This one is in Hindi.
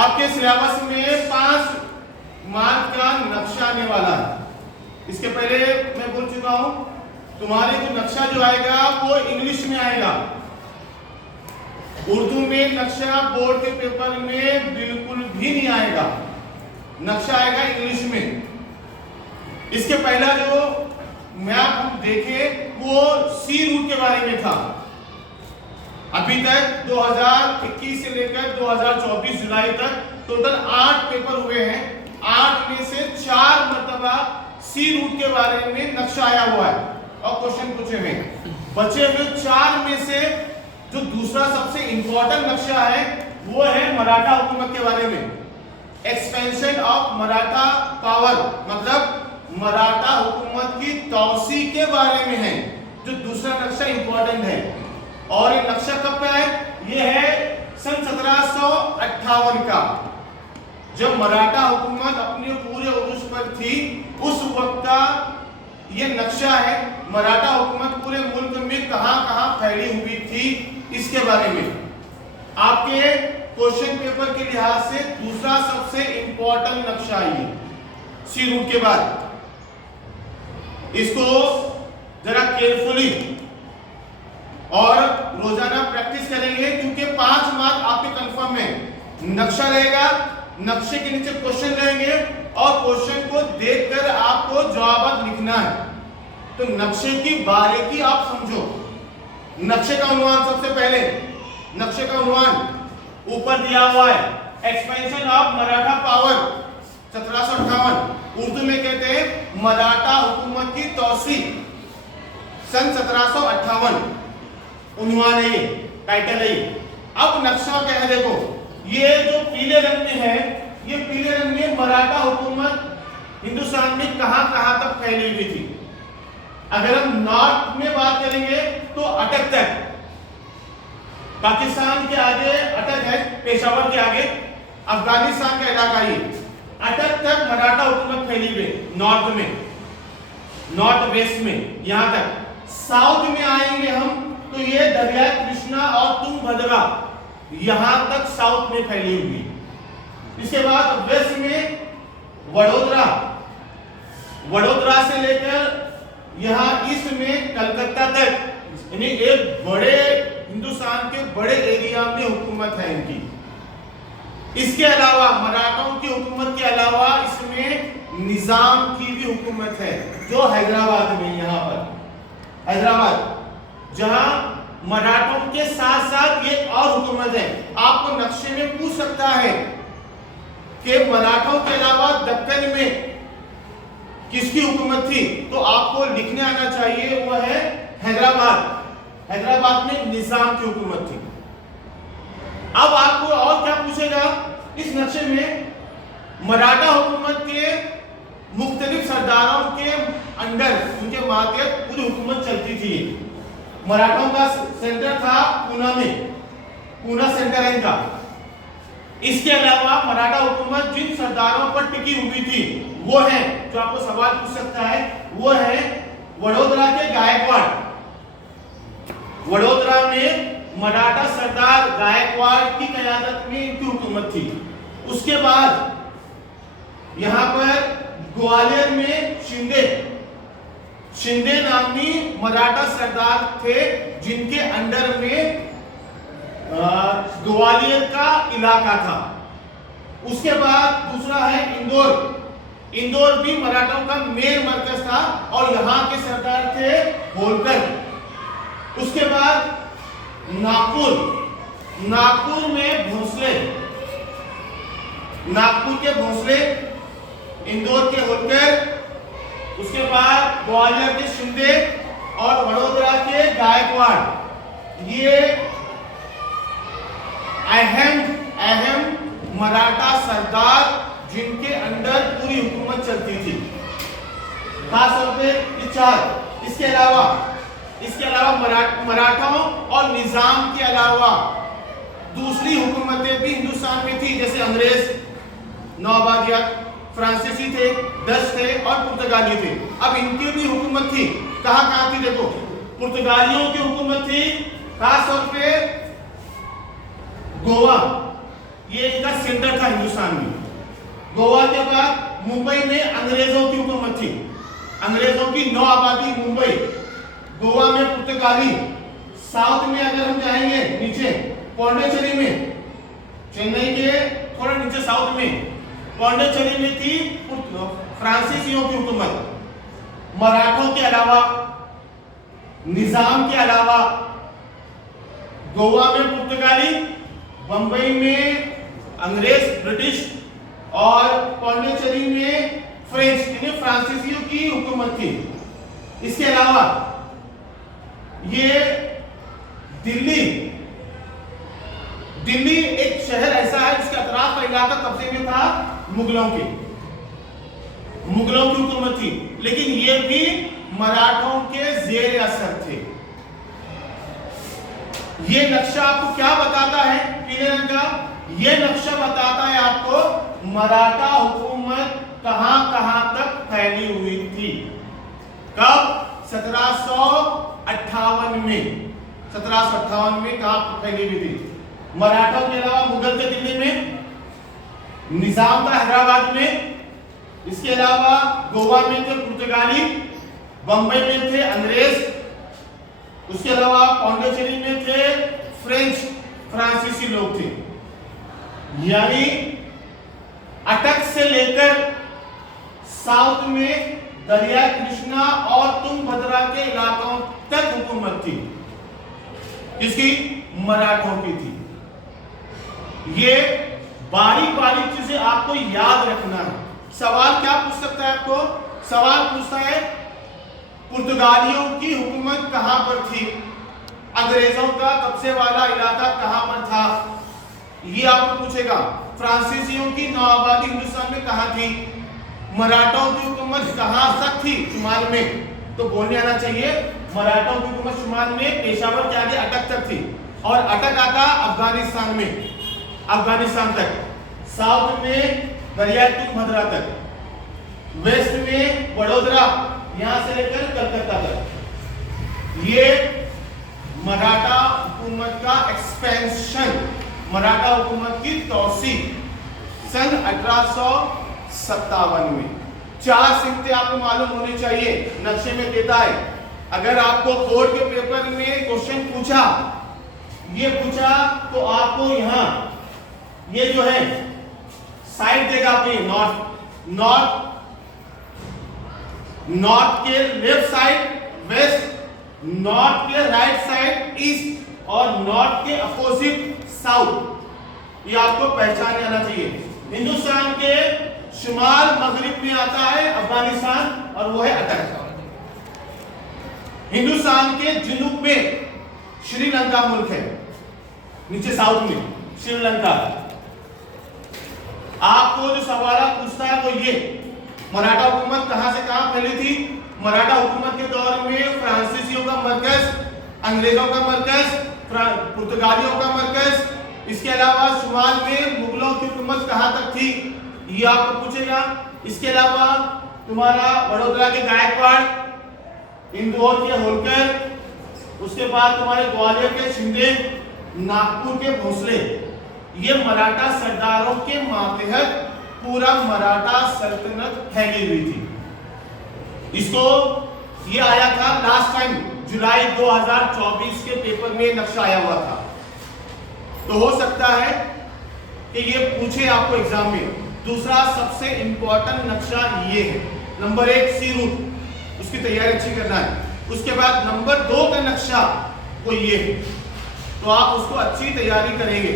आपके सिलेबस में 5 मार्क का नक्शा आने वाला है। इसके पहले मैं बोल चुका हूं, तुम्हारे को नक्शा जो आएगा वो इंग्लिश में आएगा। उर्दू में नक्शा बोर्ड के पेपर में बिल्कुल भी नहीं आएगा, नक्शा आएगा इंग्लिश में। इसके पहला जो मैप हम देखे वो सी रूट के बारे में था। अभी तक 2021 से लेकर 2024 जुलाई तक टोटल 8 पेपर हुए हैं। 8 में से 4 मरतबा सी रूट के बारे में नक्शा आया हुआ है और क्वेश्चन पूछे हुए। बचे हुए 4 में से जो दूसरा सबसे इंपॉर्टेंट नक्शा है वो है मराठा हुकूमत के बारे में। एक्सपेंशन ऑफ मराठा पावर, मतलब मराठा हुकूमत की तौसी के बारे में है, जो दूसरा नक्शा इंपॉर्टेंट है। और ये नक्शा कब का है? ये है सन 1758 का, जब मराठा हुकूमत अपने पूरे उरूज पर थी, उस वक्त का ये नक्शा है। मराठा हुकूमत पूरे मुल्क में कहां-कहां फैली हुई थी इसके बारे में। आपके क्वेश्चन पेपर के लिहाज से दूसरा सबसे इंपॉर्टेंट नक्शा है सी रूट के बाद। इसको जरा केयरफुली और रोजाना प्रैक्टिस करेंगे, क्योंकि 5 मार्क आपके कंफर्म है। नक्शा रहेगा, नक्शे के नीचे क्वेश्चन रहेंगे और क्वेश्चन को देखकर आपको जवाब लिखना है। तो नक्शे की बारीकी आप समझो। नक्शे का अनुमान, सबसे पहले नक्शे का अनुमान ऊपर दिया हुआ है, expansion of Maratha power 1758, Urdu में कहते हैं मराठा हुकूमत की तौसी सन 1758, उन्वान है, ये टाइटल है। अब नक्शा क्या है, देखो ये जो पीले रंग में है, ये पीले रंग में मराठा हुकूमत हिंदुस्तान में कहां-कहां तक फैली हुई थी। अगर हम नॉर्थ में बात करेंगे तो अटक तक, पाकिस्तान के आगे अटक है, पेशावर के आगे अफगानिस्तान का इलाका ही, अटक तक मराठा हुकूमत फैली हुई, नॉर्थ में, नॉर्थ वेस्ट में, यहां तक। साउथ में आएंगे हम तो ये दरिया कृष्णा और तुंगभद्रा यहां तक साउथ में फैली हुई। इसके बाद वेस्ट में वडोदरा, वडोदरा से लेकर यहां ईस्ट में कलकत्ता तक, यानी एक बड़े हिंदुस्तान के बड़े एरिया में हुकूमत है इनकी। इसके अलावा मराठों की हुकूमत के अलावा इसमें निजाम की भी हुकूमत है, जो हैदराबाद में, यहां पर हैदराबाद, जहां मराठों के साथ साथ ये और हुकूमत है। आपको नक्शे में पूछ सकता है कि मराठों के अलावा दक्कन में किसकी हुकूमत थी, तो आपको लिखने आना चाहिए वो है हैदराबाद। हैदराबाद में निजाम की हुकूमत थी। अब आपको और क्या पूछेगा इस नक्शे में, मराठा हुकूमत के मुख्तलिफ सरदारों के अंडर, उनके मातहत पूरी हुकूमत चलती थी। मराठों का सेंटर था पूना में, पूना सेंटर है इनका। इसके अलावा मराठा हुकूमत जिन सरदारों पर टिकी हुई थी वो है, जो आपको सवाल पूछ सकता है, वो है वडोदरा के गायकवाड़। वडोदरा में मराठा सरदार गायकवाड़ की क़यादत में इनकी हुकूमत थी। उसके बाद यहां पर ग्वालियर में शिंदे नामी मराठा सरदार थे, जिनके अंडर में ग्वालियर का इलाका था। उसके बाद दूसरा है इंदौर। इंदौर भी मराठों का मेन मरकज था और यहां के सरदार थे होलकर। उसके बाद नागपुर में भोसले, नागपुर के भोसले, इंदौर के होलकर, उसके बाद ग्वालियर के शिंदे और वडोदरा के गायकवाड़। ये अहम मराठा सरदार जिनके अंडर पूरी हुकूमत चलती थी, खास तौर पे ये 4। इसके अलावा मराठाओं और निजाम के अलावा दूसरी हुकूमतें भी हिंदुस्तान में थी, जैसे अंग्रेज, नवाबादिया, फ्रांसीसी थे, डच थे और पुर्तगाली थे। अब इनकी भी हुकूमत थी, कहां थी देखो, पुर्तगालियों की हुकूमत थी खास तौर पे गोवा, ये इनका सेंटर था हिंदुस्तान में। गोवा के बाद मुंबई में अंग्रेजों की हुकूमत थी, अंग्रेजों की नौ आबादी मुंबई, गोवा में पुर्तगाली, साउथ में अगर हम जाएंगे नीचे पौंडीचेरी में, चेन्नई के थोड़ा नीचे साउथ में पौंडीचेरी में थी फ्रांसीसियों की हुकूमत। मराठों के अलावा, निजाम के अलावा गोवा में पुर्तगाली, बंबई में अंग्रेज ब्रिटिश और पौंडीचेरी में फ्रेंच यानी फ्रांसीसियों की हुकूमत थी। इसके अलावा ये दिल्ली एक शहर ऐसा है जिसके अतराफ का इलाका कब्जे में था मुगलों की हुकूमत थी, लेकिन ये भी मराठों के जेर असर थे। ये नक्शा आपको क्या बताता है पीले रंग का? ये नक्शा बताता है आपको मराठा हुकूमत कहां तक फैली हुई थी। कब? 1758 में। 1758 में कहां फैली हुई थी? मराठों के अलावा मुगल थे दिल्ली में, निजाम था हैदराबाद में, इसके अलावा गोवा में थे पुर्तगाली, बंबई में थे अंग्रेज, उसके अलावा पौंडीचेरी में थे फ्रांसीसी लोग थे। यानी अटक से लेकर साउथ में दरिया कृष्णा और तुंगभद्रा के इलाकों तक हुकूमत थी, इसकी मराठों की थी। ये बारीक बारीक चीजें आपको याद रखना है। सवाल क्या पूछ सकता है आपको? सवाल पूछता है पुर्तगालियों की हुकूमत कहां पर थी, अंग्रेजों का कब्जे वाला इलाका कहां पर था, ये आपको पूछेगा। फ्रांसीसियों की नौआबादी हिंदुस्तान में कहां थी, मराठों की हुकूमत कहां तक थी शुमाल में, तो बोलने आना चाहिए मराठों की हुकूमत शुमाल में पेशावर के आगे अटक तक थी, और अटक आता अफगानिस्तान में, अफगानिस्तान तक, साउथ में दरिया तुंगभद्रा तक, वेस्ट में वडोदरा यहां से लेकर कलकत्ता तक। ये मराठा हुकूमत का एक्सपेंशन, मराठा हुकूमत की तौसी सन 1857 में। 4 सिमतें आपको मालूम होनी चाहिए, नक्शे में देता है। अगर आपको बोर्ड के पेपर में क्वेश्चन पूछा, ये पूछा तो आपको यहां ये जो है साइड देगा आपको, नॉर्थ के लेफ्ट साइड वेस्ट, नॉर्थ के राइट साइड ईस्ट और नॉर्थ के अपोजिट साउथ। ये आपको पहचान आना चाहिए। हिंदुस्तान के शुमाल मगरिब में आता है अफगानिस्तान और वो है अटक। हिंदुस्तान के जनूब में श्रीलंका मुल्क है, नीचे साउथ में श्रीलंका। आपको जो सवाल पूछता है वो ये, मराठा हुकूमत कहां से कहां फैली थी? मराठा हुकूमत के दौर में फ्रांसीसियों का मरकज, अंग्रेजों का मरकज, पुर्तगालियों का मरकज, इसके अलावा शुमाल में मुगलों की हुकूमत कहां तक थी, ये आपको पूछेगा। इसके अलावा तुम्हारा वडोदरा के गायकवाड़, इंदौर के होलकर, उसके बाद तुम्हारे ग्वालियर के शिंदे, नागपुर के भोसले, ये मराठा सरदारों के मातहत पूरा मराठा सल्तनत फैली हुई थी। इसको ये आया था लास्ट टाइम जुलाई 2024 के पेपर में नक्शा आया हुआ था, तो हो सकता है कि ये पूछे आपको एग्जाम में। दूसरा सबसे इंपॉर्टेंट नक्शा ये है, नंबर 1 सी रूट, उसकी तैयारी अच्छी करना है। उसके बाद नंबर 2 का नक्शा वो ये है, तो आप उसको अच्छी तैयारी करेंगे।